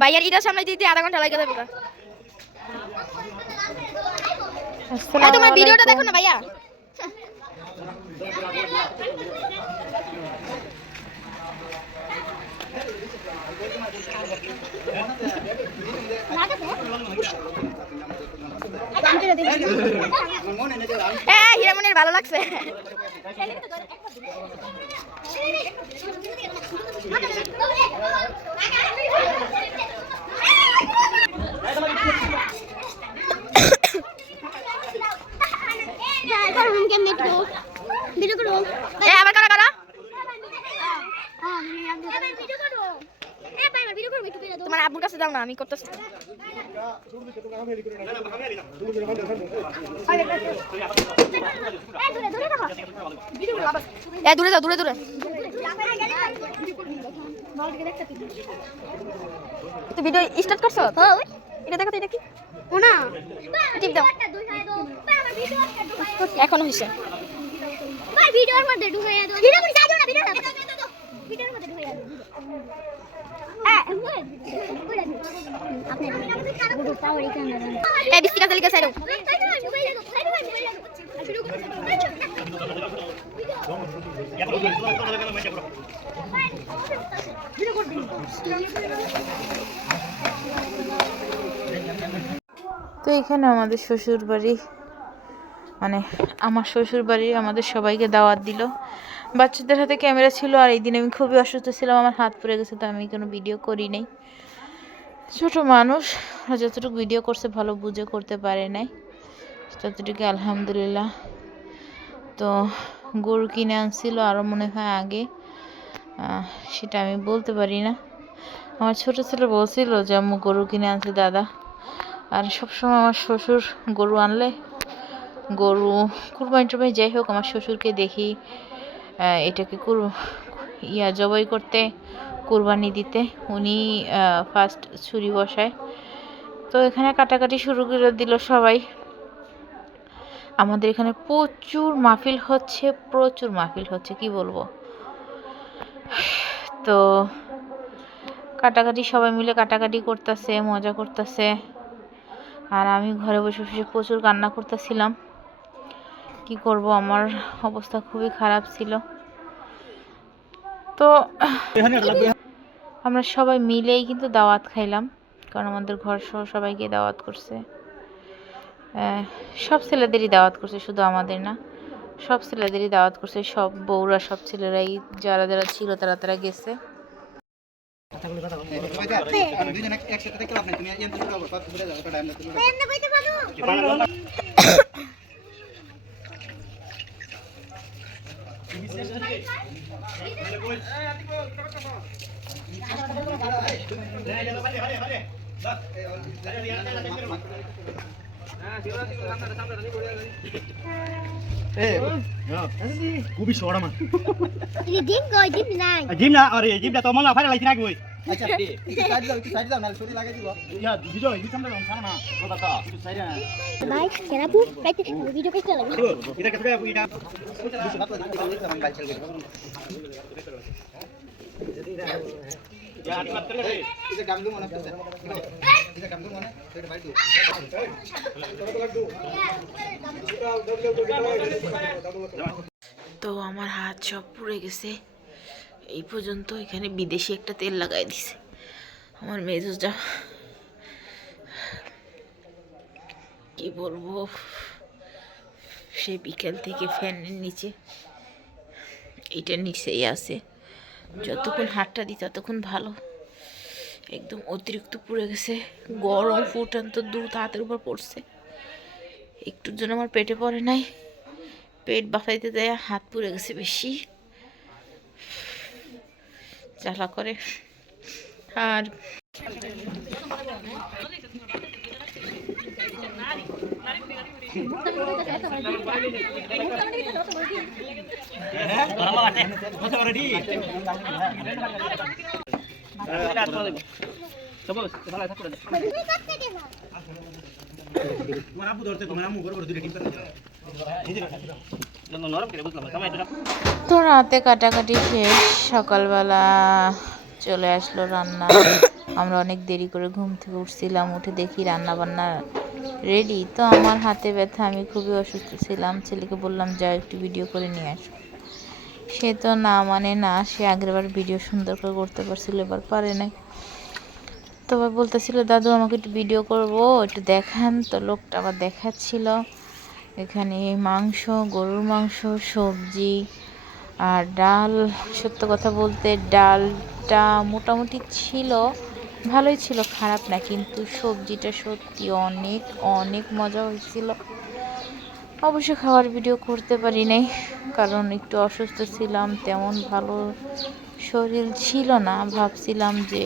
ভাইয়ার ঈদের সামনে দিতে আধা ঘন্টা লাগে যাবে। তোমার ভিডিওটা দেখো না ভাইয়া। হ্যাঁ হিরামনের ভালো লাগছে। আবার কারা কারা তোমার আব্বুর কাছে দাও না, আমি করতেছি। দূরে যাও, দূরে দূরে। তুই ভিডিও স্টার্ট করছো? এটা দেখো তো, এটা কি? ও না, টিপ দাও। এখনো হইছে। ভাই ভিডিওর মধ্যে ঢুকাইয়া দাও। ভিডিও করে যাও না, ভিডিওর মধ্যে ঢুকাইয়া দাও। এই বিস্কিট কাছে লিখে সাইডো। তো এখানে আমাদের শ্বশুর বাড়ি, মানে আমার শ্বশুর বাড়ি আমাদের সবাইকে দাওয়াত দিল। বাচ্চাদের হাতে ক্যামেরা ছিল, আর এই দিন আমি খুবই অসুস্থ ছিলাম, আমার হাত পড়ে গেছে, তো আমি কোনো ভিডিও করি নাই। ছোট মানুষ, যতটুকু ভিডিও করছে ভালো বুঝে করতে পারে নাই, ততটুকু আলহামদুলিল্লাহ। তো গরু কিনে আনছিল আরও মনে হয় আগে, সেটা আমি বলতে পারি না। আমার ছোট ছেলে বলছিল যে আম্মু গরু কিনে আনছে দাদা। আর সবসময় আমার শ্বশুর গরু আনলে, গরু কুরবানি টুরবানি যাই হোক, আমার শ্বশুরকে দেখি এটাকে জবাই করতে, কুরবানি দিতে উনি ফার্স্ট ছুরি বসায়। তো এখানে কাটাকাটি শুরু করে দিল সবাই। আমাদের এখানে প্রচুর মাহফিল হচ্ছে, কি বলবো। তো কাটাকাটি সবাই মিলে কাটাকাটি করতেছে, মজা করতেছে, আর আমি ঘরে বসে বসে প্রচুর কান্না করতেছিলাম। কি করব, আমার অবস্থা খুবই খারাপ ছিল। তো আমরা সবাই মিলেই কিন্তু দাওয়াত খাইলাম, কারণ আমাদের ঘর সহ সবাইকে দাওয়াত করছে। সব ছেলেদেরই দাওয়াত করছে, শুধু আমাদের না, সব ছেলেদেরই দাওয়াত করছে। সব বউরা, সব ছেলেরাই যারা যারা ছিল তারা গেছে। খুবই শর্ট আমার জিম না, আরে জিমটা তো মনে ফাইনাল আইছি না কই। আচ্ছা একটু সাইড দাও না, ছুরি লাগাই দিব। ইয়া ভিডিও এই সামনে লং সামনে না কথা একটু সাইড না ভাই কেনাবু বাইতে ভিডিও করতে লাগে। এটা কেটে আপু এটা কিছু না তো আমি বাইক চালাবো। জানি মাত্র রে এটা গামদু মনে করতে, এটা গামদু মনে এটা বাইক দাও। তো আমার হাত সব পুড়ে গেছে এই পর্যন্ত। এখানে বিদেশি একটা তেল লাগাই দিছে আমার মেজাজটা, কি বলবো। সে বিকেল থেকে ফ্যানের নিচে, এইটার নিচেই আছে, যতক্ষণ হাতটা দিই ততক্ষণ ভালো। একদম অতিরিক্ত পুড়ে গেছে, গরম ফুটান্ত দুধ হাতের উপর পড়ছে। একটুর জন্য আমার পেটে পড়ে নাই, পেট বাঁচাইতে দেয় হাত পুড়ে গেছে বেশি, জ্বালা করে। আর তো রাতে কাটাকাটি শেষ, সকালবেলা চলে আসলো রান্না। আমরা অনেক দেরি করে ঘুম থেকে উঠছিলাম, উঠে দেখি রান্না বান্না রেডি। তো আমার হাতে ব্যথা, আমি খুবই অসুস্থ ছিলাম। ছেলেকে বললাম যাও একটু ভিডিও করে নিয়ে আসো। সে তো না মানে না, সে আগেরবার ভিডিও সুন্দর করে করতে পারছিল, এবার পারে নাই। তো আবার বলতেছিল দাদু আমাকে একটু ভিডিও করব, একটু দেখান। তো লোকটা আবার দেখাচ্ছিল এখানে মাংস, গরুর মাংস, সবজি আর ডাল। সত্য কথা বলতে ডালটা মোটামুটি ছিল, ভালোই ছিল, খারাপ না, কিন্তু সবজিটা সত্যি অনেক অনেক মজা হয়েছিল। অবশ্য খাওয়ার ভিডিও করতে পারি নাই, কারণ একটু অসুস্থ ছিলাম, তেমন ভালো শরীর ছিল না। ভাবছিলাম যে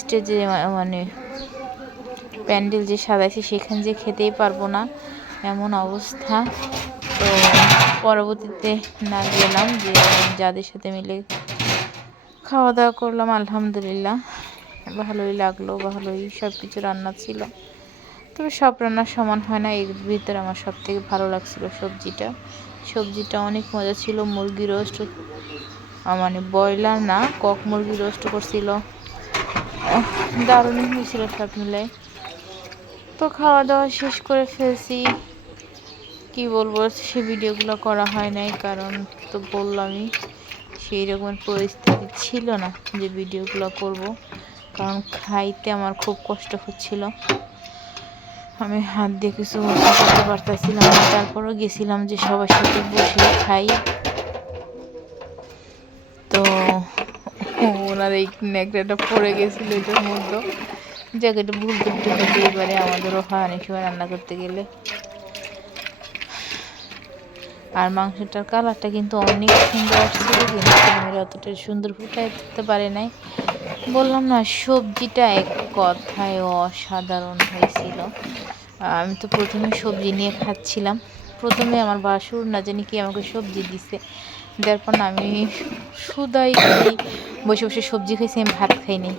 স্টেজে মানে প্যান্ডেল যে সাজাইছে সেখানে যে খেতেই পারবো না, এমন অবস্থা। তো পরবর্তীতে না গেলাম, যে যাদের সাথে মিলে খাওয়া দাওয়া করলাম। আলহামদুলিল্লাহ ভালোই লাগলো, ভালোই সব কিছু রান্না ছিল। তবে সব রান্না সমান হয় না, এর ভিতরে আমার সব থেকে ভালো লাগছিল সবজিটা অনেক মজা ছিল। মুরগি রোস্ট, মানে ব্রয়লার না, কক মুরগি রোস্ট করছিল, দারুণই হয়েছিল সব মিলে। তো খাওয়া দাওয়া শেষ করে ফেলছি। কি বলবো, সে ভিডিওগুলো করা হয় নাই, কারণ তো বললামই সেই রকমের পরিস্থিতি ছিল না যে ভিডিওগুলো করব, কারণ খাইতে আমার খুব কষ্ট হচ্ছিল। আমি হাত দিয়ে কিছু করতে পারতেছিলাম না, তারপরও গেছিলাম যে সবার সাথে বসে খাই। তো ওনার এই ন্যাকড়াটা পড়ে গেছিল এটার মধ্যে, জায়গাটা ভুল করতে হতে এবারে আমাদেরও হয় অনেক সময় রান্না করতে গেলে। আর মাংসটার কালারটা কিন্তু অনেক সুন্দর আসছিল, কিন্তু ক্যামেরা অতটা সুন্দর ফুটাই তুলতে পারে নাই। বললাম না, সবজিটা এক কথায় অসাধারণ হয়েছিল। আমি তো প্রথমে সবজি নিয়ে খাচ্ছিলাম, প্রথমে আমার বাসুর না জানি কি আমাকে সবজি দিছে, তারপর না আমি শুধাই বসে বসে সবজি খাইছি, আমি ভাত খাইনি।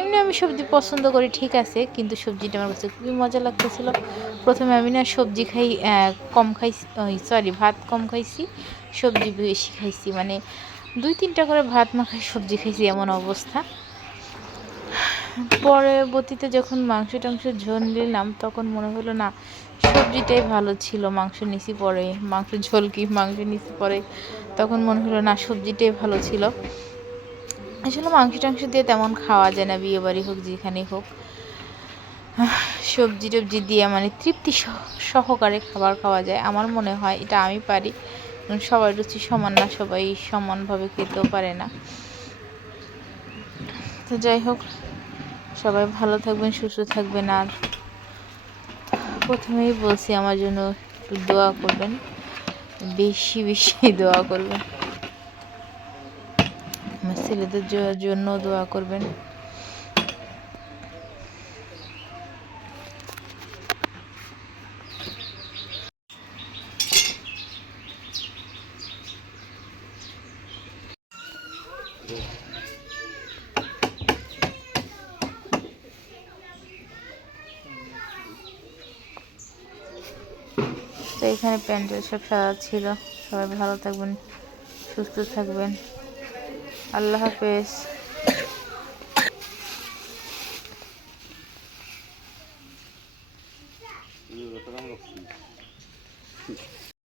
এমনি আমি সবজি পছন্দ করি ঠিক আছে, কিন্তু সবজিটা আমার কাছে খুবই মজা লাগতেছিল। প্রথমে আমি না সবজি কম খাইছি, ভাত কম খাইছি, সবজি বেশি খাইছি, মানে 2-3টা করে ভাত মাখাই সবজি খাইছি, এমন অবস্থা। পরবর্তীতে যখন মাংস টাংস ঝোল নিলাম, তখন মনে হলো না সবজিটাই ভালো ছিল, মাংস নিছি পরে, মাংস ঝোল কি মাংস নিছি পরে, তখন মনে হলো না সবজিটাই ভালো ছিল। আসলে মাংস টাংস দিয়ে তেমন খাওয়া যায় না, বিয়ে বাড়ি হোক যেখানেই হোক, সবজি টবজি দিয়ে মানে তৃপ্তি সহকারে খাবার খাওয়া যায়, আমার মনে হয়। এটা আমি পারি, সবার রুচি সমান না, সবাই সমানভাবে খেতেও পারে না। তো যাই হোক, সবাই ভালো থাকবেন, সুস্থ থাকবেন। আর প্রথমেই বলছি আমার জন্য একটু দোয়া করবেন, বেশি বেশি দোয়া করবেন, আমার ছেলেদের জন্য দোয়া করবেন। তো এখানে প্যান্ডেল সব সাজা ছিল। সবাই ভালো থাকবেন, সুস্থ থাকবেন, আল্লাহ হাফেজ।